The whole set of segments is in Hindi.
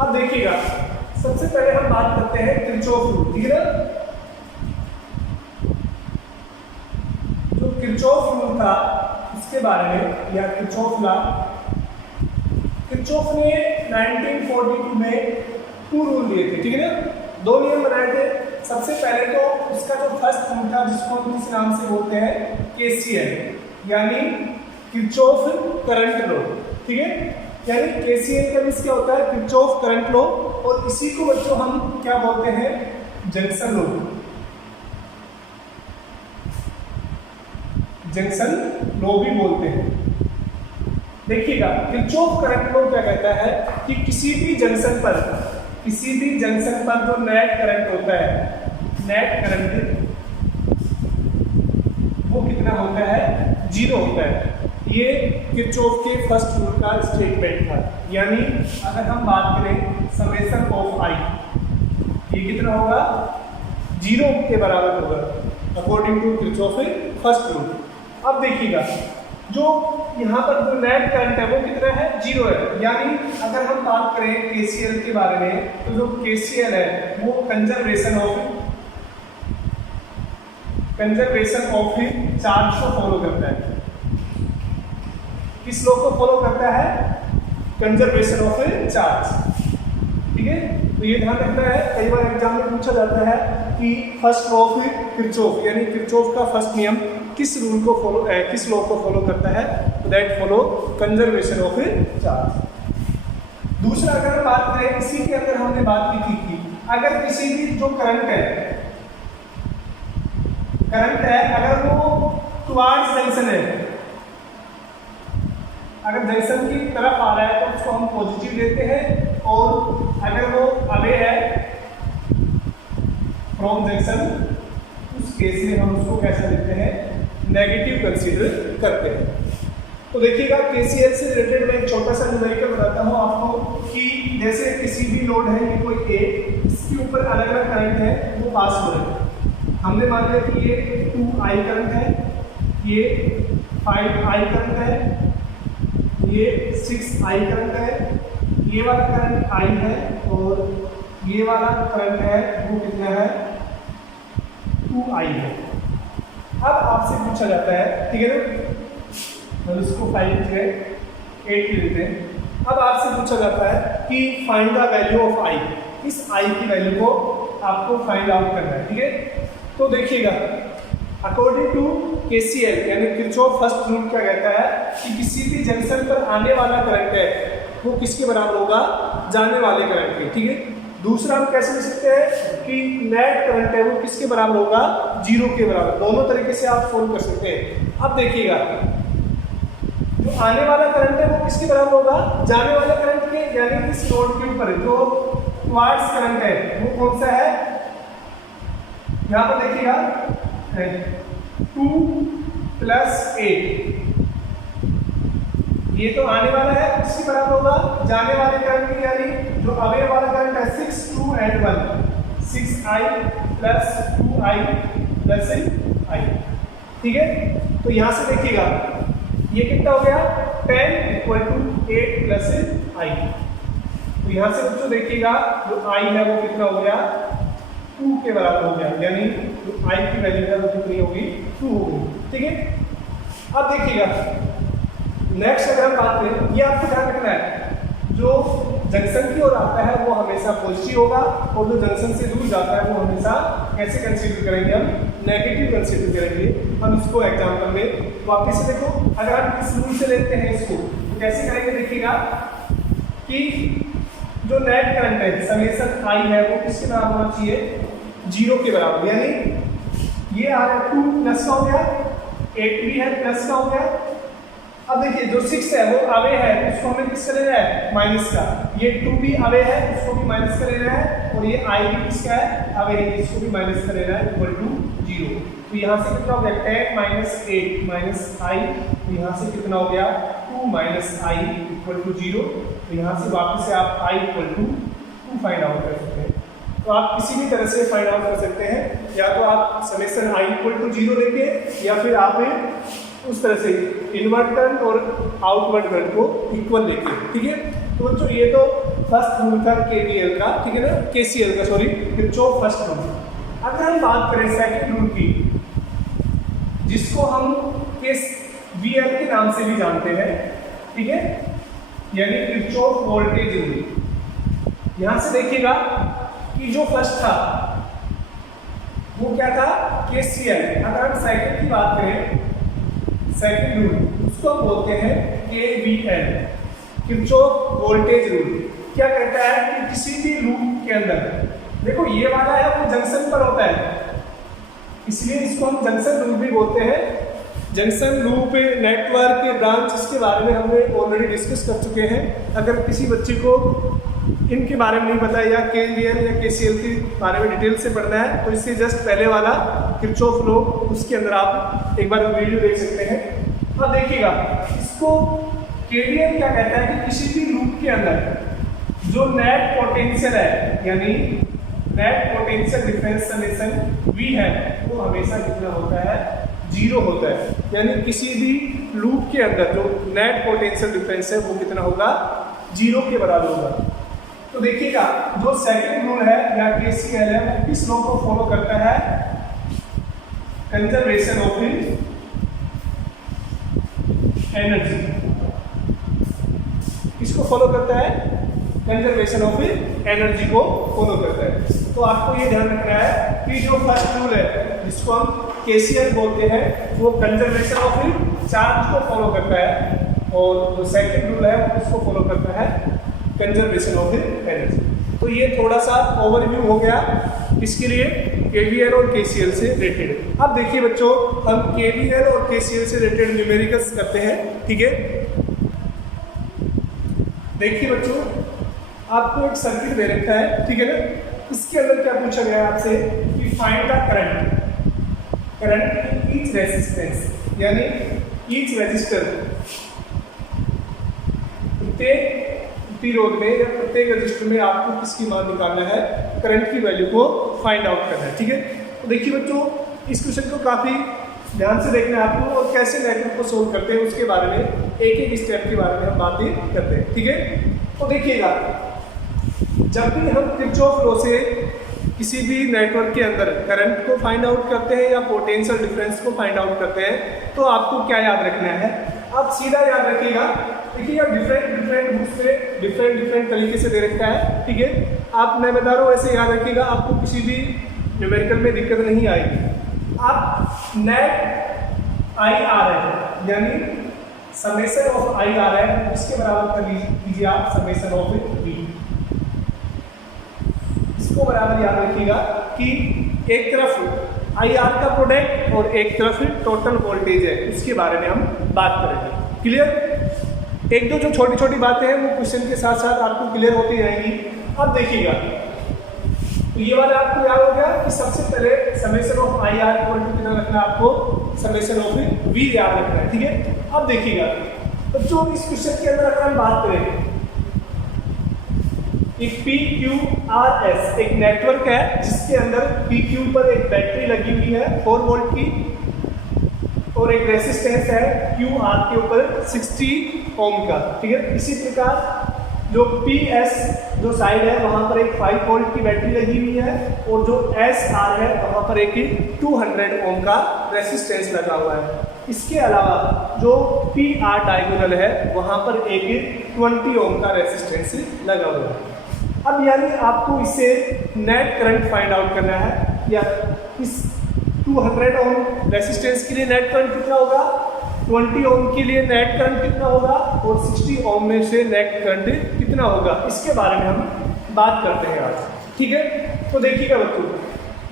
अब देखिएगा, सबसे पहले हम बात करते हैं किरचॉफ रूल, ठीक है ना। जो किरचॉफ रूल था उसके बारे में, या किरचॉफ लॉ, किरचॉफ ने 1942 में 2 रूल दिए थे, ठीक है ना। 2 नियम बनाए थे। सबसे पहले तो उसका जो फर्स्ट रूल था, जिसको हम किस नाम से बोलते हैं, केसीएल, यानी किरचॉफ करंट लॉ, ठीक है। यानी केसीएल का मीन्स क्या होता है, किरचॉफ करंट लॉ, और इसी को बच्चों हम क्या बोलते हैं, जंक्शन लॉ। जंक्शन लॉ भी बोलते हैं। देखिएगा, किरचॉफ करंट लॉ क्या कहता है कि किसी भी जंक्शन पर जो नेट करंट होता है, नेट करंट वो कितना होता है, 0 होता है। ये किरचॉफ के फर्स्ट रूल का स्टेटमेंट था। यानी अगर हम बात करें समेशन ऑफ आई, ये कितना होगा, 0 के बराबर होगा according to Kirchhoff first rule. अब देखिएगा, जो यहाँ पर जो नेट करंट है वो कितना है, 0 है। यानी अगर हम बात करें केसीएल के बारे में, तो जो केसीएल है वो कंजर्वेशन ऑफ चार्ज को फॉलो करता है। किस लॉ को फॉलो करता है, कंजर्वेशन ऑफ चार्ज, ठीक है। तो ये ध्यान रखना है, कई बार एग्जाम में पूछा जाता है कि फर्स्ट लॉ ऑफ किरचॉफ, यानी किरचॉफ का फर्स्ट नियम किस रूल को फॉलो, किस लॉ को फॉलो करता है, तो that follow conservation of charge. दूसरा, अगर बात करें, इसी के अंदर हमने बात की थी कि अगर किसी भी जो करंट है, अगर वो टुवार्ड्स जंक्शन है, अगर जंक्शन की तरफ आ रहा है तो उसको हम पॉजिटिव लेते हैं, और अगर वो अवे है फ्रॉम जंक्शन, उस केस में हम उसको कैसा लेते हैं, नेगेटिव कंसीडर करते हैं। तो देखिएगा, केसीएल से रिलेटेड मैं एक छोटा सा न्यूमेरिकल बताता हूँ आपको कि जैसे किसी भी लोड है, ये कोई ए, इसके ऊपर अलग अलग करंट है वो पास हो रहे हैं। हमने मान लिया कि ये 2I करंट है, ये 5I करंट है, ये 6I करंट है, ये वाला करंट I है, और ये वाला करंट है वो कितना है, 2I है। अब आपसे पूछा जाता है, ठीक है ना, हम इसको 5 की जगह 8 ले लेते हैं। अब आपसे पूछा जाता है कि find the value of I, इस I की वैल्यू को आपको फाइंड आउट करना है, ठीक है। तो देखिएगा, अकॉर्डिंग टू केसीएल यानी किरचॉफ फर्स्ट रूल क्या कहता है कि किसी भी जंक्शन पर आने वाला करंट है वो किसके बराबर होगा, जाने वाले करंट के, ठीक है। दूसरा हम कैसे लिख सकते हैं कि नेट करंट है वो किसके बराबर होगा, 0 के बराबर। दोनों तरीके से आप सोल्व कर सकते हैं। अब देखिएगा, जो आने वाला करंट है वो किसके बराबर होगा, जाने वाले करंट के, यानी इस नोड के ऊपर जो टुवार्ड्स करंट है वो कौन सा है, यहाँ पर देखिएगा 2 + 8, ये तो आने वाला है, किसके बराबर होगा, जाने वाले करंट की, यानी जो अवे वाला करंट है 6, 2 and 1, 6I + 2I + I, ठीक है। तो यहाँ से देखिएगा ये कितना हो गया, 10 = 8 + I। तो यहाँ से बच्चों देखिएगा जो I है वो कितना हो गया, 2 के बराबर हो गया, यानी जो I की वैल्यू है वो कितनी होगी, 2 होगी, ठीक है। अब देखिएगा, नेक्स्ट अगर हम बात करें, ये आपको ध्यान रखना है, जो जंक्शन की ओर आता है वो हमेशा पॉजिटिव होगा, और जो जंक्शन से दूर जाता है वो हमेशा कैसे कंसीडर करेंगे, हम नेगेटिव कंसीडर करेंगे। हम इसको एग्जाम्पल में वापस से देखो, अगर हम इस रूल से लेते हैं इसको, तो कैसे करेंगे, देखिएगा कि जो नेट करंट है समेशन I है वो किसके बराबर होना चाहिए, 0 के बराबर। यानी ये आ रहा है 2 प्लस का हो गया, 8 भी है प्लस का हो गया। अब देखिए जो 6 है वो अवे है, उसको हमें किसका लेना है, माइनस का। ये 2 भी अवे है, उसको भी माइनस का लेना है, और ये I भी किसका है, अवे है, इसको भी माइनस का लेना है, इक्वल टू 0। तो यहाँ से कितना हो गया, 10 - 8 - I, तो यहाँ से कितना हो गया, 2 - I = 0। तो यहाँ से वापस से आप I = 2 फाइंड आउट कर सकते हैं। तो आप किसी भी तरह से फाइंड आउट कर सकते हैं, या तो आप समेशन I = 0 लेके, या फिर आप उस तरह से इनवर्ट करंट और आउटवर्ड करंट को इक्वल लेके, ठीक है। तो बच्चों ये तो फर्स्ट रूल था केवीएल का, ठीक है ना, केसीएल का, सॉरी, किरचॉफ फर्स्ट रूल। अगर हम बात करें सेकंड रूल की, जिसको हम केवीएल के नाम से भी जानते हैं, ठीक है, यानी किरचॉफ वोल्टेज रूल। यहां से देखिएगा कि जो फर्स्ट था वो क्या था, केसीएल। अगर हम सेकंड की बात करें, सेकंड रूल, उसको हम बोलते हैं केवीएल, किरचॉफ वोल्टेज रूल। क्या कहता है कि किसी भी लूप के अंदर, देखो ये वाला है वो जंक्शन पर होता है, इसलिए इसको हम जंक्शन लूप भी बोलते हैं। जंक्शन लूप, नेटवर्क, ब्रांच, इसके बारे में हमने ऑलरेडी डिस्कस कर चुके हैं। अगर किसी बच्चे को इनके बारे में नहीं पता है या केवीएल या केसीएल के बारे में डिटेल से पढ़ना है, तो इससे जस्ट पहले वाला किरचॉफ लॉ, उसके अंदर आप एक बार वीडियो देख सकते हैं। अब देखिएगा इसको केवीएल क्या कहता है कि किसी भी लूप के अंदर जो नेट पोटेंशियल है, यानी net potential difference summation V है, वो हमेशा कितना होता है, 0 होता है। यानी किसी भी लूप के अंदर जो नेट पोटेंशियल डिफरेंस है वो कितना होगा, 0 के बराबर होगा। तो देखिएगा जो सेकंड रूल है या केसीएल है, वो किस लॉ को फॉलो करता है, कंजर्वेशन ऑफ एनर्जी। इसको फॉलो करता है, कंजर्वेशन ऑफ एनर्जी को फॉलो करता है। तो आपको ये ध्यान रखना है कि जो फर्स्ट रूल है, जिसको हम केसीएल बोलते हैं, वो कंजर्वेशन ऑफ चार्ज को फॉलो करता है, और जो सेकंड रूल है वो उसको फॉलो करता है, कंजर्वेशन ऑफ एनर्जी। तो ये थोड़ा सा ओवरव्यू हो गया इसके लिए केवीएल और केसीएल से रिलेटेड। अब देखिए बच्चों, हम केवीएल और केसीएल से रिलेटेड न्यूमेरिकल्स करते हैं, ठीक है। देखिए बच्चों, आपको एक सर्किट दे रखा है, ठीक है ना, इसके अंदर क्या पूछा गया है आपसे कि find the current in each resistance, यानी ईच रेजिस्टर, प्रत्येक प्रतिरोध में या प्रत्येक रजिस्टर में आपको किसकी मान निकालना है, करंट की वैल्यू को फाइंड आउट करना है, ठीक है। तो देखिए बच्चों, इस क्वेश्चन को काफी ध्यान से देखना है आपको, और कैसे नेटवर्क को सोल्व करते हैं उसके बारे में एक एक स्टेप के बारे में हम बातें करते हैं, ठीक है। तो देखिएगा, जब भी हम किरचॉफ लॉ से किसी भी नेटवर्क के अंदर करंट को फाइंड आउट करते हैं या पोटेंशियल डिफरेंस को फाइंड आउट करते हैं, तो आपको क्या याद रखना है, आप सीधा याद रखिएगा। देखिए डिफरेंट बुक्स में डिफरेंट तरीके से दे रखा है, ठीक है। आप, मैं बता रहा हूँ, ऐसे याद रखिएगा, आपको किसी भी न्यूमेरिकल में दिक्कत नहीं आएगी। आप नेट आई आर है, यानी समेशन ऑफ आई आर है, इसके बराबर कर लीजिए आप समेशन ऑफ वी। इसको बराबर याद रखिएगा कि एक तरफ आई आर का प्रोडक्ट और एक तरफ टोटल वोल्टेज है, इसके बारे में हम बात करेंगे। क्लियर? एक दो जो छोटी छोटी बातें हैं वो क्वेश्चन के साथ साथ आपको क्लियर होती जाएंगी। अब देखिएगा, तो ये वाला आपको याद हो गया कि सबसे पहले summation of I R equal to कितना रखना है, आपको समेशन ऑफ वी याद रखना है, ठीक है। अब देखिएगा, तो जो इस क्वेश्चन के अंदर अगर हम बात करें, एक PQRS एक नेटवर्क है जिसके अंदर PQ पर एक बैटरी लगी हुई है 4 वोल्ट की, और एक रेसिस्टेंस है QR के ऊपर 60 ओम का, ठीक है। इसी प्रकार जो PS जो साइड है वहां पर एक 5 वोल्ट की बैटरी लगी हुई है, और जो SR है वहां पर एक 200 ओम का रेसिस्टेंस लगा हुआ है। इसके अलावा जो PR डायगोनल है वहां पर एक 20 ओम का रेसिस्टेंस लगा हुआ है। अब यानी आपको इससे नेट करंट फाइंड आउट करना है, या इस 200 ओम रेसिस्टेंस के लिए नेट करंट कितना होगा, 20 ओम के लिए नेट करंट कितना होगा, और 60 ओम में से नेट करंट कितना होगा, इसके बारे में हम बात करते हैं आज, ठीक है। तो देखिएगा बच्चों,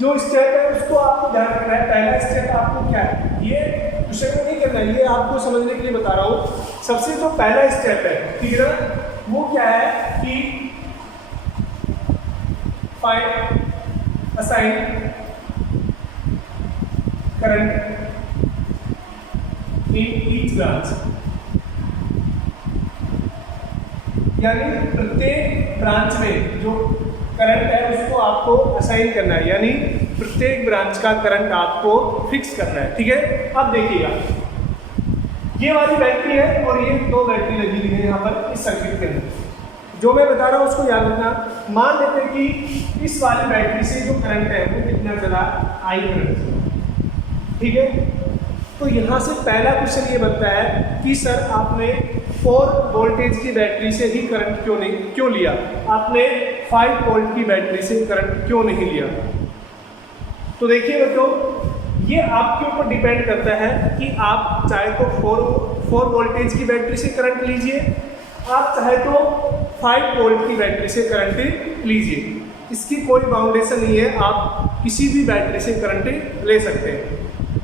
जो स्टेप है उसको आपको ध्यान रखना है। पहला स्टेप आपको क्या है, ये क्वेश्चन को नहीं करना है, ये आपको समझने के लिए बता रहा हूँ। सबसे जो पहला स्टेप है, ठीक है ना, वो क्या है कि find assign current in each branch, यानी प्रत्येक ब्रांच में जो करंट है उसको आपको असाइन करना है, यानी प्रत्येक ब्रांच का करंट आपको फिक्स करना है, ठीक है। अब देखिएगा, ये वाली बैटरी है और ये 2 बैटरी लगी हुई है यहाँ पर इस सर्किट के अंदर। जो मैं बता रहा हूँ उसको याद रखना। मान लेते हैं कि इस वाली बैटरी से जो करंट है वो कितना चला, आई करंट चला, ठीक है। तो यहाँ से पहला क्वेश्चन ये बनता है कि सर आपने 4 वोल्टेज की बैटरी से ही करंट क्यों लिया, आपने 5 वोल्ट की बैटरी से करंट क्यों नहीं लिया। तो देखिए बच्चों, ये आपके ऊपर डिपेंड करता है कि आप चाहे तो 4 वोल्टेज की बैटरी से करंट लीजिए, आप चाहे तो 5 वोल्ट की बैटरी से करंट लीजिए, इसकी कोई बाउंडेशन नहीं है, आप किसी भी बैटरी से करंट ले सकते हैं।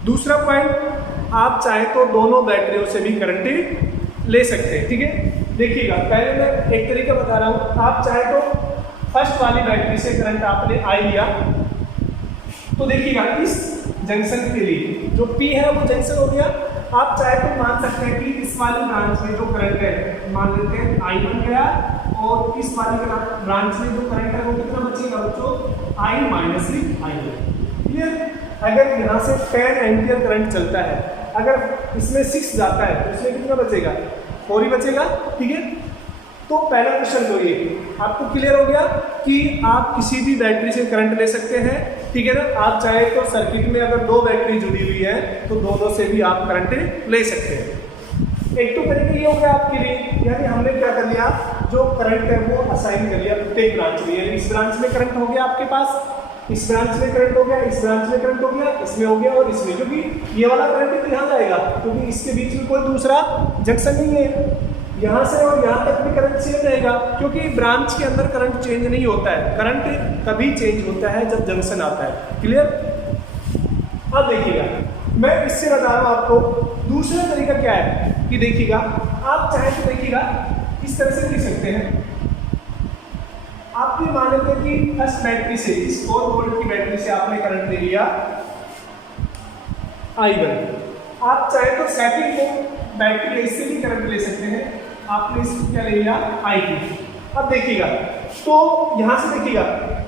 दूसरा पॉइंट, आप चाहे तो दोनों बैटरियों से भी करंट ले सकते हैं, ठीक है। देखिएगा, पहले मैं एक तरीका बता रहा हूँ। आप चाहे तो फर्स्ट वाली बैटरी से करंट आपने आई लिया, तो देखिएगा इस जंक्शन के लिए जो P है वो जंक्शन हो गया। आप चाहे तो मान सकते हैं कि इस वाली ब्रांच में जो करंट है मान लेते हैं I बन गया, और इस वाली ब्रांच में जो करंट है वो कितना बचेगा बच्चों, I माइनस I। क्लियर। अगर यहाँ से 10 एम्पियर करंट चलता है, अगर इसमें 6 जाता है तो इसमें कितना बचेगा, 4 ही बचेगा, ठीक है। तो पहला क्वेश्चन तो ये आपको क्लियर हो गया कि आप किसी भी बैटरी से करंट ले सकते हैं, ठीक है ना। आप चाहे तो सर्किट में अगर 2 बैटरी जुड़ी हुई है तो दोनों से भी आप करंट ले सकते हैं। एक तो तरीका ये हो गया आपके लिए, यानी हमने क्या कर लिया, जो करंट है वो असाइन कर लिया प्रत्येक ब्रांच में, यानी इस ब्रांच में करंट हो गया आपके पास, इस ब्रांच में करंट हो गया, इस ब्रांच में करंट हो गया, इसमें हो गया और इसमें, क्योंकि ये वाला करंट तो यहाँ जाएगा क्योंकि इसके बीच में कोई दूसरा जंक्शन नहीं है। यहाँ से और यहाँ तक भी करंट सेम रहेगा, क्योंकि ब्रांच के अंदर करंट चेंज नहीं होता है, करंट तभी चेंज होता है जब जंक्शन आता है। क्लियर। अब देखिएगा, मैं इससे बता रहा हूँ आपको दूसरा तरीका क्या है कि देखिएगा, आप चाहे तो देखिएगा इस तरह से लिख सकते हैं। आप ये मान लेते हैं कि फर्स्ट बैटरी से, इस 4 वोल्ट की बैटरी से आपने करंट ले लिया I1। आप चाहे तो सेकंड को बैटरी इससे भी करंट ले सकते हैं, आपने इसको क्या ले लिया, I2। अब देखिएगा, तो यहां से देखिएगा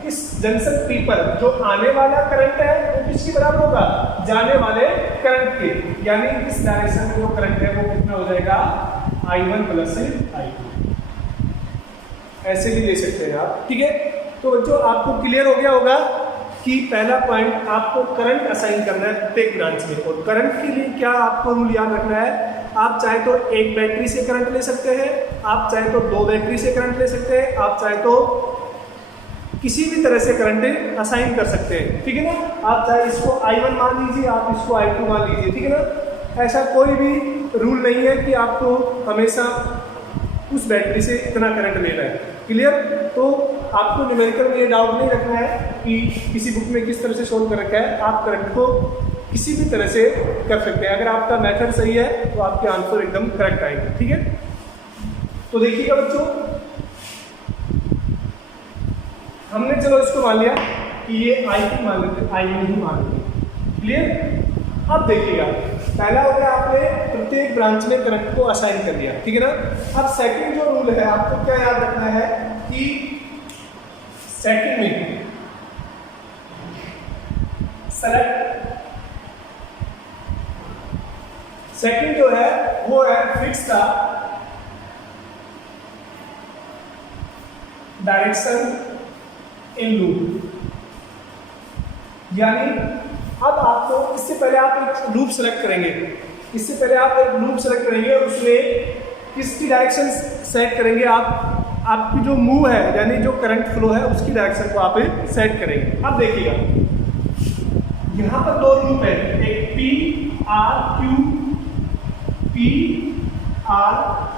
इस जंक्शन P पर जो आने वाला करंट है वो किसके बराबर होगा, जाने वाले करंट के, यानी इस डायरेक्शन में जो करंट है वो कितना हो जाएगा, I1 प्लस I2। ऐसे भी ले सकते हैं आप, ठीक है। तो बच्चों आपको क्लियर हो गया होगा कि पहला पॉइंट, आपको करंट असाइन करना है प्रत्येक ब्रांच में, और करंट के लिए क्या आपको रूल याद रखना है, आप चाहे तो एक बैटरी से करंट ले सकते हैं, आप चाहे तो 2 बैटरी से करंट ले सकते हैं, आप चाहे तो किसी भी तरह से करंट असाइन कर सकते हैं, ठीक है ना। आप चाहे इसको I1 मान लीजिए, आप इसको I2 मान लीजिए, ठीक है ना। ऐसा कोई भी रूल नहीं है कि आपको हमेशा उस बैटरी से इतना करंट लेना है। क्लियर। तो आपको न्यूमेरिकल में ये डाउट नहीं रखना है कि किसी बुक में किस तरह से सोल्व कर रखा है, आप करंट को किसी भी तरह से कर सकते हैं। अगर आपका मेथड सही है तो आपके आंसर एकदम करेक्ट आएंगे, ठीक है। तो देखिएगा बच्चों, हमने चलो इसको मान लिया कि ये I2 मान लेते, I1 ही मान लेते। क्लियर। अब देखिएगा, पहला हो गया आपने प्रत्येक ब्रांच में करंट को असाइन कर दिया, ठीक है ना। अब सेकंड जो रूल है आपको क्या याद रखना है कि सेकंड में सेकंड जो है वो है फिक्स का डायरेक्शन इन लूप, यानी अब आपको इससे पहले आप एक लूप सेलेक्ट करेंगे, इससे पहले आप एक लूप सेलेक्ट करेंगे और उसमें किसकी डायरेक्शन सेट करेंगे, आप आपकी जो मूव है यानी जो करंट फ्लो है उसकी डायरेक्शन को आप सेट करेंगे। अब देखिएगा, यहाँ पर 2 लूप है, एक P R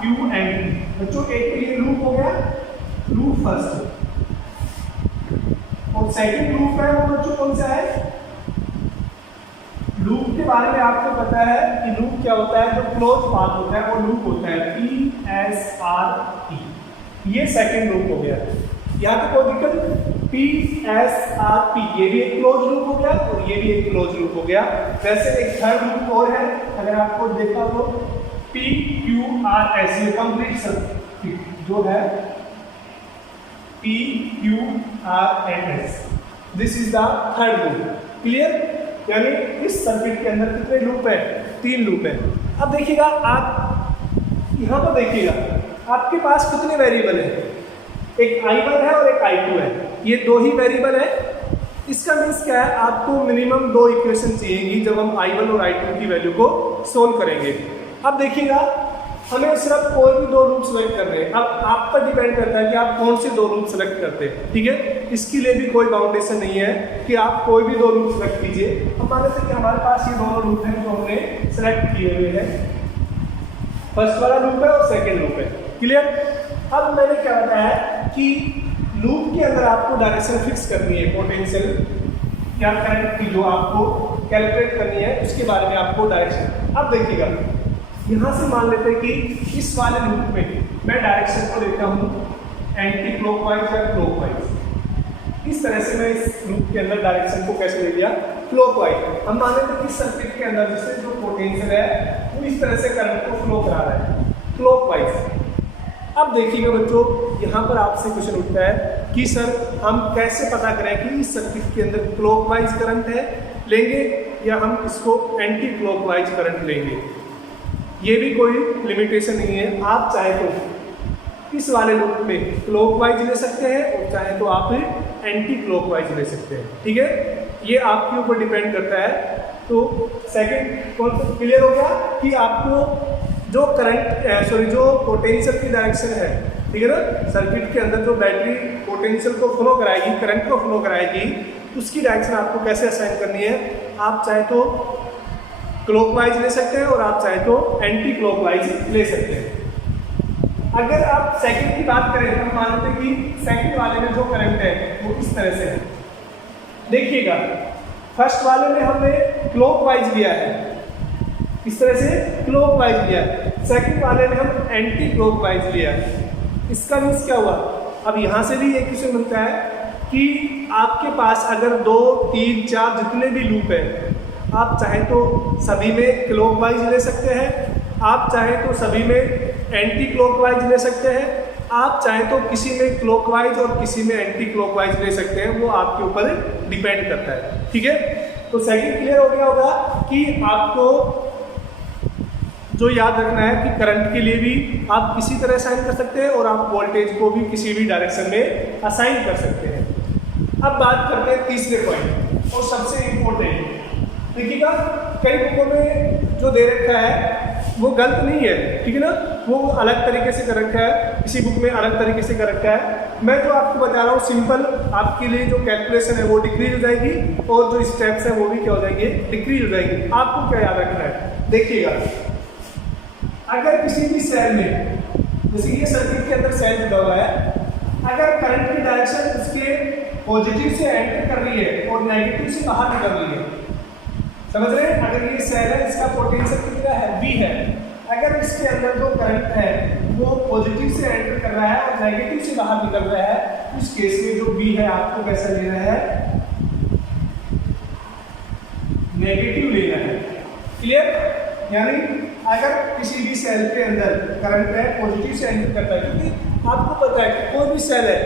Q एंड बच्चों, एक ये लूप हो गया, लूप फर्स्ट, और सेकंड लूप है वो बच्चों कौन सा है। लूप के बारे में आपको पता है कि लूप क्या होता है, जो क्लोज पाथ होता है वो लूप होता है PSRT। ये सेकंड लूप हो गया, यहाँ पे कोई दिक्कत, PSRT ये भी एक क्लोज लूप हो गया और ये भी एक क्लोज लूप हो गया। वैसे एक थर्ड लूप और है, अगर आपको देखा तो PQRS, ये कंप्लीट सर्किट जो है PQRS, this is the third loop. Clear. यानी इस सर्किट के अंदर कितने लूप है, 3 लूप है। अब देखिएगा, आप यहाँ पर देखिएगा आपके पास कितने वेरिएबल है, एक I1 है और एक I2 है, ये दो ही वेरिएबल है। इसका मीन्स क्या है, आपको मिनिमम दो इक्वेशन चाहिएगी जब हम I1 और I2 की वैल्यू को सोल्व करेंगे। अब देखिएगा, हमें सिर्फ कोई भी दो रूट सेलेक्ट करने हैं। अब आप पर डिपेंड करता है कि आप कौन से दो रूट सेलेक्ट करते हैं, ठीक है। इसके लिए भी कोई बाउंडेशन नहीं है कि आप कोई भी दो रूट सेलेक्ट कीजिए। अब मान लेते हैं कि हमारे पास ये दोनों रूट हैं जो हमने सेलेक्ट किए हुए हैं, फर्स्ट वाला लूप है और सेकेंड लूप है, क्लियर। अब मैंने क्या बताया कि लूप के अंदर आपको डायरेक्शन फिक्स करनी है, पोटेंशियल या करंट की जो आपको कैलकुलेट करनी है उसके बारे में आपको डायरेक्शन। अब देखिएगा, यहाँ से मान लेते हैं कि इस वाले लूप में मैं डायरेक्शन को लेता हूँ एंटी क्लॉकवाइज या क्लॉकवाइज। इस तरह से मैं इस लूप के अंदर डायरेक्शन को कैसे ले लिया, क्लॉकवाइज। हम मान लेते हैं कि सर्किट के अंदर जैसे जो पोटेंशियल है वो इस तरह से करंट को फ्लो करा रहा है, क्लॉकवाइज। अब देखिएगा बच्चों, यहाँ पर आपसे क्वेश्चन उठता है कि सर हम कैसे पता करें कि इस सर्किट के अंदर क्लॉकवाइज करंट है लेंगे या हम इसको एंटी क्लॉकवाइज करंट लेंगे। ये भी कोई लिमिटेशन नहीं है, आप चाहे तो इस वाले लूप में क्लॉकवाइज ले सकते हैं और चाहे तो आप एंटी क्लॉकवाइज ले सकते हैं, ठीक है। ये आपके ऊपर डिपेंड करता है। तो सेकंड कॉन्सेप्ट क्लियर हो गया कि आपको जो करंट जो पोटेंशियल की डायरेक्शन है, ठीक है ना, सर्किट के अंदर जो बैटरी पोटेंशियल को फ्लो कराएगी, करंट को फ्लो कराएगी, उसकी डायरेक्शन आपको कैसे असाइन करनी है। आप चाहे तो क्लॉकवाइज ले सकते हैं और आप चाहे तो एंटी क्लॉकवाइज ले सकते हैं। अगर आप सेकंड की बात करें तो मान लेते हैं कि सेकंड वाले में जो करंट है वो इस तरह से है। देखिएगा, फर्स्ट वाले में हमने क्लॉकवाइज लिया है, इस तरह से क्लॉकवाइज लिया है। सेकंड वाले में हम एंटी क्लॉकवाइज लिया है। इसका मीन्स क्या हुआ, अब यहाँ से भी एक क्वेश्चन बनता है कि आपके पास अगर 2, 3, 4 जितने भी लूप है, आप चाहे तो सभी में क्लॉकवाइज ले सकते हैं, आप चाहे तो सभी में एंटी क्लॉकवाइज ले सकते हैं, आप चाहे तो किसी में क्लॉकवाइज और किसी में एंटी क्लॉकवाइज ले सकते हैं, वो आपके ऊपर डिपेंड करता है, ठीक है। तो सेकंड क्लियर हो गया होगा कि आपको जो याद रखना है कि करंट के लिए भी आप किसी तरह असाइन कर सकते हैं और आप वोल्टेज को भी किसी भी डायरेक्शन में असाइन कर सकते हैं। अब बात करते हैं तीसरे पॉइंट और सबसे इम्पोर्टेंट। देखिएगा, कई बुकों में जो दे रखा है वो गलत नहीं है, ठीक है ना, वो अलग तरीके से कर रखा है, किसी बुक में अलग तरीके से कर रखा है। मैं जो आपको बता रहा हूँ सिंपल, आपके लिए जो कैलकुलेशन है वो डिक्रीज हो जाएगी और जो स्टेप्स है वो भी क्या हो जाएंगे, डिक्रीज हो जाएगी। आपको क्या याद रखना है, देखिएगा, अगर किसी भी सेल में, जैसे ये सर्किट के अंदर सेल जुड़ा हुआ है, अगर करंट की डायरेक्शन उसके पॉजिटिव से एंटर कर रही है और नेगेटिव से बाहर निकल रही है, समझ रहे हैं। अगर ये सेल है, इसका पोटेंशियल कितना है, V है। अगर इसके अंदर जो करंट है वो पॉजिटिव से एंटर कर रहा है और नेगेटिव से बाहर निकल रहा है, उस केस में जो V है आपको कैसा लेना है, नेगेटिव लेना है, क्लियर। यानी अगर किसी भी सेल के अंदर करंट है पॉजिटिव से एंटर करता है, क्योंकि आपको पता है कि कोई भी सेल है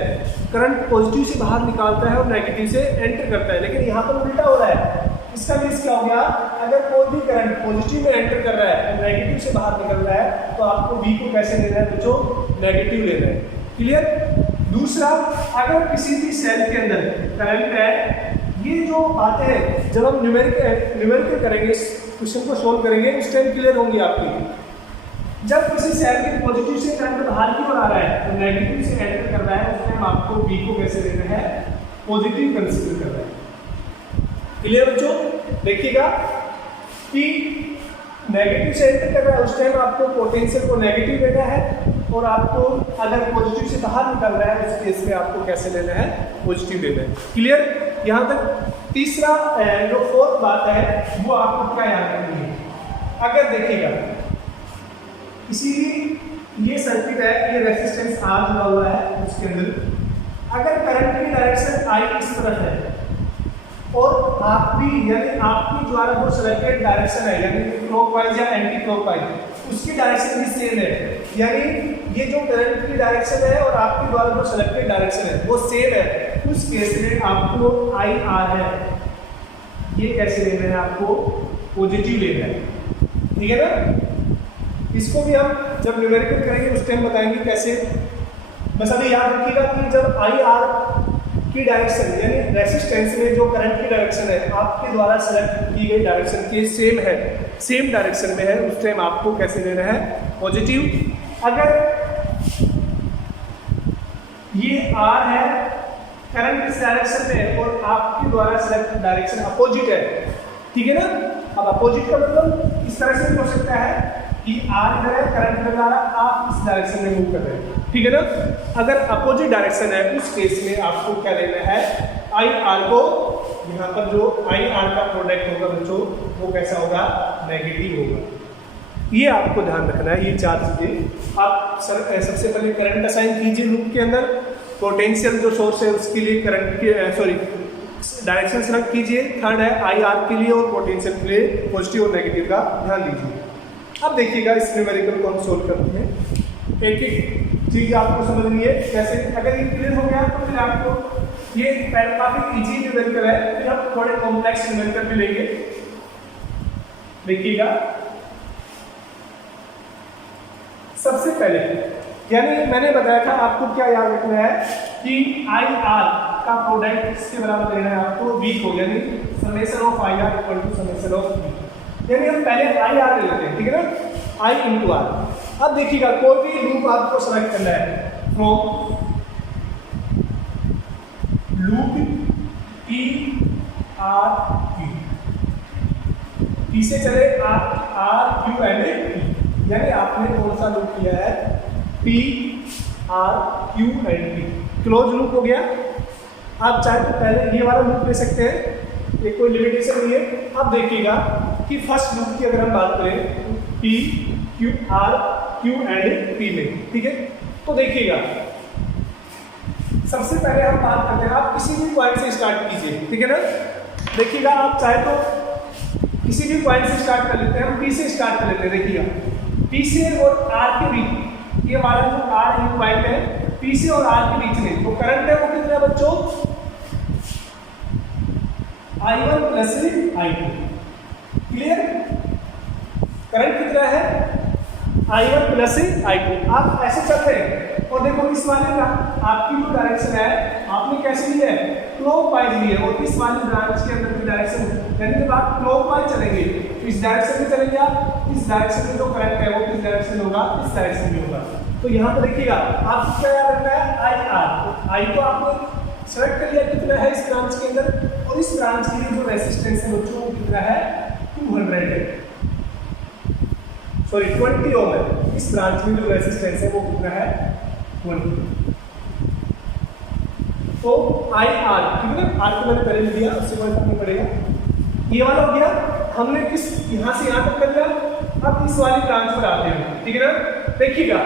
करंट पॉजिटिव से बाहर निकालता है और नेगेटिव से एंटर करता है, लेकिन यहाँ पर उल्टा हो रहा है। इसका मीन्स क्या हो गया, अगर कोई भी करंट पॉजिटिव में एंटर कर रहा है और नेगेटिव से बाहर निकल रहा है, तो आपको V को कैसे लेना है बच्चों, नेगेटिव लेना है, क्लियर। दूसरा, अगर किसी भी सेल के अंदर करंट है, ये जो बातें हैं जब हम न्यूमेरिकल करेंगे, क्वेश्चन को सोल्व करेंगे, उस टाइम क्लियर होंगी आपकी। जब किसी सेल के पॉजिटिव से करंट बाहर की ओर आ रहा है तो नेगेटिव से एंटर कर रहा है, उस टाइम आपको V को कैसे लेना है, पॉजिटिव कंसीडर करना है, क्लियर बच्चों। देखिएगा कि नेगेटिव से एंटर कर रहा है, उस टाइम आपको पोटेंशियल को नेगेटिव लेना है और आपको अगर पॉजिटिव से बाहर निकल रहा है उस केस में आपको कैसे लेना है, पॉजिटिव लेना है, क्लियर। यहाँ तक तीसरा जो फोर्थ बात है वो आपको क्या याद रखनी है। अगर देखिएगा, इसीलिए ये सर्किट है, ये रेजिस्टेंस R जुड़ा हुआ है, उसके अंदर अगर करंट की डायरेक्शन I इस तरफ है और आपकी यानी आपकी द्वारा जो सिलेक्टेड डायरेक्शन है, यानी क्लॉकवाइज या एंटी क्लॉकवाइज, उसकी डायरेक्शन भी सेम है, यानी ये जो करंट की डायरेक्शन है और आपके द्वारा जो सिलेक्टेड डायरेक्शन है वो सेम है, उस केस में आपको IR है, ये कैसे लेना है, आपको पॉजिटिव लेना है, ठीक है ना। इसको भी हम जब न्यूमेरिकल करेंगे उस टाइम बताएंगे कैसे। बस अभी याद रखिएगा कि जब आई आर की डायरेक्शन यानी रेसिस्टेंस में जो करंट की डायरेक्शन है आपके द्वारा सेलेक्ट की गई डायरेक्शन के सेम है, सेम डायरेक्शन में है, उस टाइम आपको कैसे लेना है, पॉजिटिव। अगर ये आर है, करंट इस डायरेक्शन में है और आपके द्वारा सेलेक्ट डायरेक्शन अपोजिट है, ठीक है ना। अब अपोजिट का मतलब इस तरह से भी हो सकता है कि आर इधर है, करंट इधर आ रहा है, आप इस डायरेक्शन में मूव कर रहे हैं, ठीक है ना। अगर अपोजिट डायरेक्शन है उस केस में आपको क्या लेना है, आई आर को, यहाँ पर जो आई आर का प्रोडक्ट होगा बच्चों वो कैसा होगा, नेगेटिव होगा। ये आपको ध्यान रखना है, ये चार चीजें। आप सबसे पहले करंट असाइन कीजिए लूप के अंदर, पोटेंशियल जो सोर्स है उसके लिए करंट के डायरेक्शन सेलेक्ट कीजिए। थर्ड है आई आर के लिए और पोटेंशियल के लिए पॉजिटिव और नेगेटिव का ध्यान दीजिए। अब देखिएगा इस न्यूमेरिकल को हम सोल्व करते हैं, एक एक चीज आपको समझनी है कैसे। अगर ये क्लियर हो गया तो फिर आपको ये काफी इजी न्यूमेरिकल है, फिर हम थोड़े कॉम्प्लेक्स न्यूमेरिकल भी लेंगे। देखिएगा सबसे पहले यानी मैंने बताया था आपको क्या याद रखना है कि आई आर का प्रोडक्ट इसके बराबर लेना है आपको, वी को, यानी summation of I R equal to summation of V. यानी हम पहले आई आर ले लेते हैं, ठीक है ना, आई इंटू आर। अब देखिएगा कोई भी लूप आपको सेलेक्ट करना है from loop E R Q, P से चले आर क्यू एंड पी, यानी आपने कौन सा लूप किया है, P R Q and P, close loop हो गया। आप चाहे तो पहले ये वाला लूप ले सकते हैं, ये कोई लिमिटेशन नहीं है। अब देखिएगा कि फर्स्ट लूप की अगर हम बात करें P Q R Q and P में, ठीक है। तो देखिएगा सबसे पहले हम बात करते हैं, आप किसी भी पॉइंट से स्टार्ट कीजिए, ठीक है ना। देखिएगा आप चाहे तो किसी भी पॉइंट से स्टार्ट कर लेते हैं, हम पी से स्टार्ट कर लेते हैं। देखिएगा पी से और आर के बीच, ये हमारा जो आर यू पॉइंट है, पी से और आर के बीच में जो करंट है वो कितना है बच्चों, I1 plus I2, clear. Current कितना है, I1 प्लस I2। आप ऐसे चलते हैं और देखो इस वाले का आपकी जो डायरेक्शन है आपने कैसे ली है, क्लॉकवाइज ली है, और इस वाली ब्रांच के अंदर की डायरेक्शन यानी जब आप क्लॉकवाइज चलेंगे इस डायरेक्शन में चलेंगे आप, इस डायरेक्शन में जो करंट है वो किस डायरेक्शन में होगा, इस डायरेक्शन में होगा। तो यहाँ पर देखिएगा आपको क्या याद रखना है, आई आर, आई को आपने सेलेक्ट कर लिया कितना है इस ब्रांच के अंदर, और इस ब्रांच के लिए जो रेजिस्टेंस है बच्चों वो कितना है, 200 है, सॉरी 20 ओम है। इस ब्रांच में जो रेजिस्टेंस है वो कितना है, 20। तो आई आर, ठीक है ना, आर को मैंने पहले लिया, उससे कोई फर्क नहीं पड़ेगा। ये वाला हो गया, हमने किस यहाँ से यहाँ तक कर लिया। अब इस वाली ब्रांच पर आते हैं, ठीक है ना। देखिएगा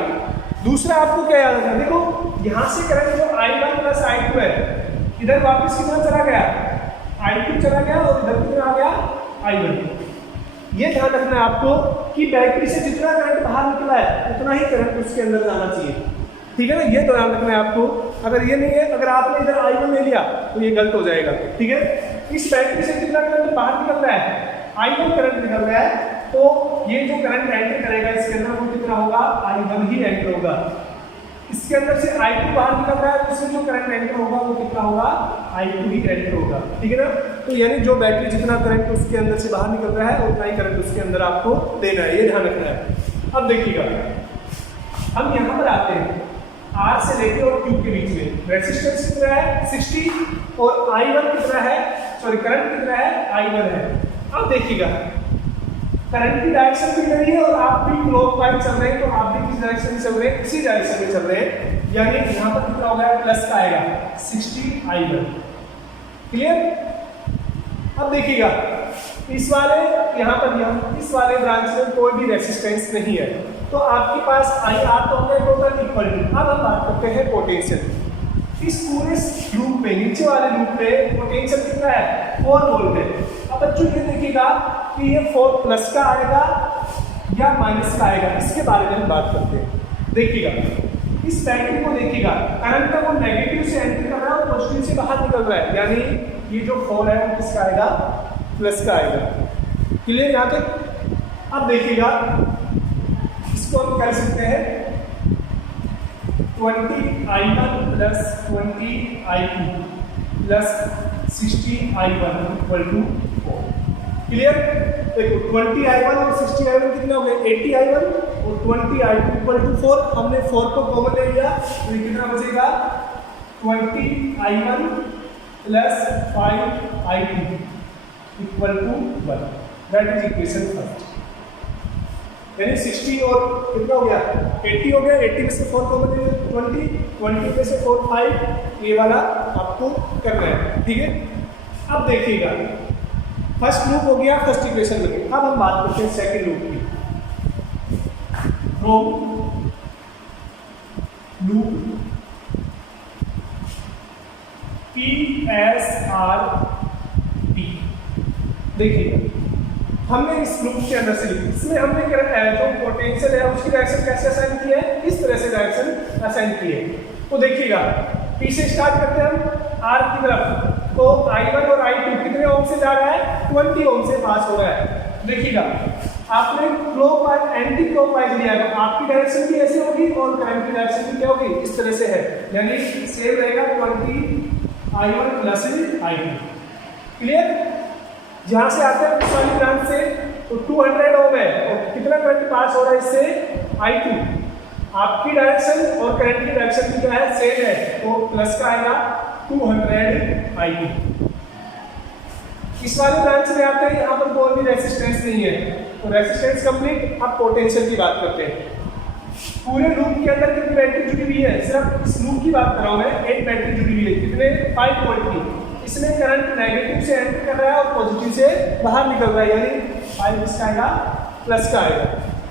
दूसरा आपको क्या याद रखना, देखो यहाँ से करंट जो I1 प्लस I2 है, इधर वापस कितना चला गया, I2 चला गया, और इधर कितना आ गया, I1। ये ध्यान रखना है आपको कि बैटरी से जितना करंट बाहर निकला है उतना ही करंट उसके अंदर जाना चाहिए, ठीक है ना। ये ध्यान रखना है आपको। अगर ये नहीं है, अगर आपने इधर I1 ले लिया तो ये गलत हो जाएगा, ठीक है। इस बैटरी से जितना करंट बाहर निकल रहा है, I1 करंट निकल रहा है, तो ये जो करंट एंटर करेगा इसके अंदर वो कितना होगा, I1 ही एंटर होगा। इसके अंदर से I2 बाहर निकल रहा है, तो इसमें जो करंट एंटर होगा वो कितना होगा, I2 ही एंटर होगा, ठीक है ना। तो यानी जो बैटरी जितना करंट उसके अंदर से बाहर निकल रहा है उतना ही करंट उसके अंदर आपको देना है, ये ध्यान रखना है। अब देखिएगा हम यहाँ पर आते हैं, R से लेके और Q के बीच में रेजिस्टेंस कितना है, 60, और I1 कितना है, सॉरी करंट कितना है, I1 है। अब देखिएगा करंट की डायरेक्शन भी इधर ही है और आप भी क्लॉकवाइज चल रहे हैं, तो आप भी किस डायरेक्शन में चल रहे हैं, इसी डायरेक्शन में चल रहे हैं, यानी यहाँ पर कितना होगा, प्लस का आएगा 60 I1, क्लियर। अब देखिएगा इस वाले यहाँ पर इस वाले ब्रांच में कोई भी रेजिस्टेंस नहीं है, तो आपके पास आई आर तो होगा टोटल इक्वल टू। अब हम बात करते हैं पोटेंशियल। इस पूरे लूप में, नीचे वाले लूप में पोटेंशियल कितना है, 4 वोल्ट है। अब बच्चों ये देखिएगा कि ये 4 प्लस का आएगा या माइनस का आएगा, इसके बारे में हम बात करते हैं। देखिएगा इस बैटरी को देखिएगा, करंट वो नेगेटिव से एंटर कर रहा है और पॉजिटिव से बाहर निकल रहा है, यानी ये जो 4 है वो किसका आएगा, प्लस का आएगा, क्लियर यहाँ तक। अब देखिएगा इसको हम कर सकते हैं 20I1 plus 20I2 plus 60I1 equal to 4। Clear? देखो 20I1 और 60I1 कितना हो गया? 80I1 और 20I2 इक्वल टू 4। हमने 4 को कॉमन ले लिया तो ये कितना बचेगा? 20I1 plus 5I2 equal to 1। That is equation first. यानी 60 और कितना हो गया? 80 हो गया। 80 में से 4 कॉमन ले लिया 20 में से 4 5। ये वाला आपको करना है, ठीक है? अब देखिएगा फर्स्ट लूप हो गया, फर्स्ट इक्वेशन हो गई। अब हम बात करते हैं सेकंड लूप की। From loop PSRP। देखिए हमने इस लूप के अंदर से लिखी, इसमें हमने जो पोटेंशियल है उसकी डायरेक्शन कैसे असाइन की है? इस तरह से डायरेक्शन असाइन की है। तो देखिएगा P से स्टार्ट करते हैं हम R की तरफ। तो I1 और I2 कितने ओम से जा रहा है? 20 ओम से पास हो रहा है। देखिएगा आपने क्लॉकवाइज एंटी क्लॉकवाइज लिया है तो आपकी डायरेक्शन भी ऐसे होगी और करंट की डायरेक्शन भी क्या होगी? इस तरह से है, यानी सेम रहेगा 20I1 प्लस I2। क्लियर? जहां से आते हैं इस वाली ब्रांच से तो 200 ओम है और कितना करंट पास हो रहा है इससे? I2। आपकी डायरेक्शन और करंट की डायरेक्शन भी क्या है? सेम है, तो प्लस का आएगा 200I2। इस वाले ब्रांच में आते हैं, यहाँ पर कोई भी रेजिस्टेंस नहीं है तो रेजिस्टेंस कंप्लीट। अब पोटेंशियल की बात करते हैं। पूरे लूप के अंदर कितनी बैटरी जुड़ी हुई है? सिर्फ इस लूप की बात कर रहा हूँ मैं। एक बैटरी जुड़ी हुई है, कितने? 5 वोल्ट की। इसमें करंट नेगेटिव से एंटर कर रहा है और पॉजिटिव से बाहर निकल रहा है, यानी 5 इसका आएगा प्लस का आएगा।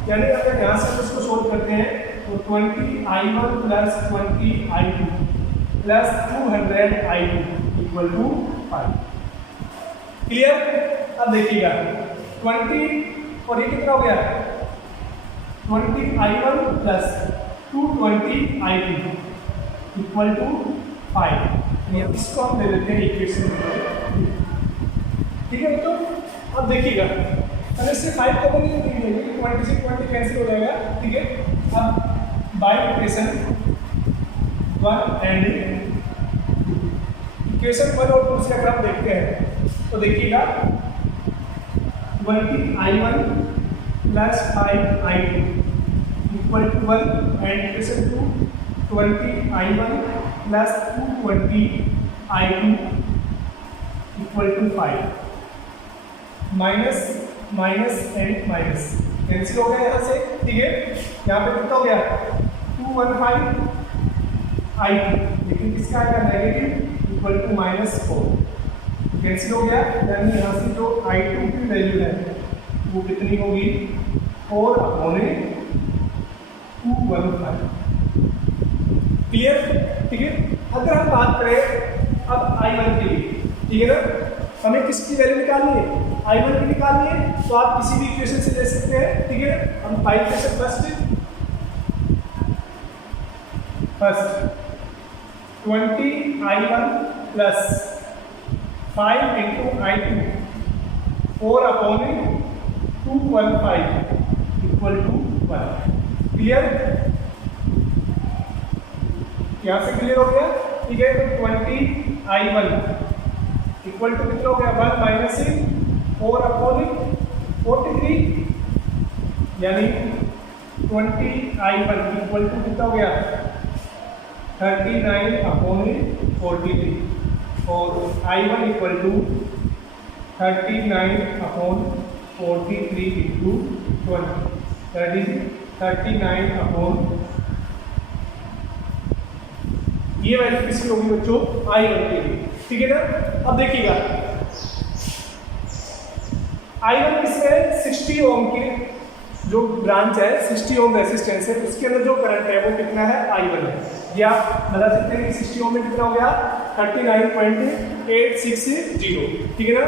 यानी अगर यहाँ से हम इसको सोल्व करते हैं तो 20I1 plus 20I2 plus 200I2 equal to 5। Clear? अब देखिएगा 20 और ये कितना हो गया? 20I1 plus 220I2 equal to 5। इसको हम दे देते हैं इक्वेशन, ठीक है? तो अब देखिएगा अगर इससे 5 कॉमन नहीं मिलेगी, 20 से 20 कैंसिल हो जाएगा, ठीक है? अब बाय इक्वेशन 1 एंड इक्वेशन 1 और 2 से अगर आप देखते हैं तो देखिएगा 20I1 plus 5I2 equal to 1 and equation 2 20I1 plus 220I2 equal to 5। Minus minus and minus cancel हो गया यहाँ से, ठीक है? यहाँ पे कितना हो गया? 215I2, लेकिन किसका आएगा? नेगेटिव इक्वल टू -4 कैंसिल हो गया। यानी यहाँ से जो I2 की वैल्यू है वो कितनी होगी? 4/215। क्लियर? ठीक है? अगर हम बात करें अब I1 के लिए, ठीक है ना? हमें किसकी वैल्यू निकालनी है? I1 की निकालनी है, तो आप किसी भी इक्वेशन से ले सकते हैं, ठीक है? हम 5 में से first 20I1 plus 5 into I2 4/215 equal to 1। Clear? यहाँ से क्लियर हो गया, ठीक है? तो 20I1 इक्वल टू कितना हो गया? 1 माइनस 4/43, यानी 20I1 इक्वल टू कितना हो गया? 39/43 और I1 equal to 39/43 into 20, that is 39/, ये वैल्यू किसकी होगी बच्चों? I1 के लिए, ठीक है ना? अब देखिएगा I1 किसमें? 60 ओम की जो ब्रांच है, 60 ओम रेजिस्टेंस है, उसके अंदर जो करंट है वो कितना है? I1 है। या बता सकते हैं कि 60 ओम में कितना हो गया? 39.860, ठीक है ना?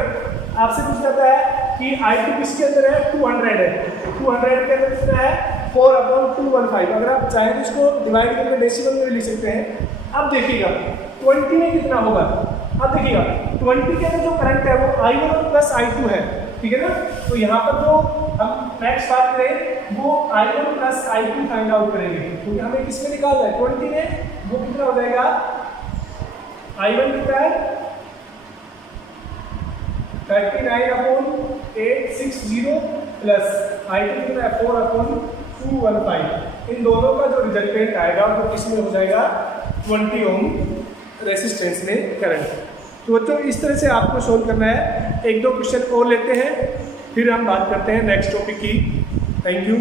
आपसे पूछ जाता है कि I2 किसके अंदर है? 200 है। 200 के अंदर कितना है? 4/215। अगर आप चाहें तो इसको डिवाइड करके डेसिमल में लिख सकते हैं। अब देखिएगा 20 में कितना होगा? अब देखिएगा 20 के अंदर जो करंट है वो I1 प्लस I2 है, ठीक है ना? तो यहाँ पर जो हम नेक्स्ट बात करें वो I1 plus I2 find out करेंगे, क्योंकि हमें किसमें निकालना है 20 में, वो कितना हो जाएगा I1 कितना है 39/860 प्लस I2 कितना है 4/215। इन दोनों का जो रिजल्टेंट आएगा वो किसमें हो जाएगा 20 ओम रेसिस्टेंस में करंट। तो बच्चों इस तरह से आपको सोल्व करना है। एक दो क्वेश्चन और लेते हैं, फिर हम बात करते हैं नेक्स्ट टॉपिक की। Thank you.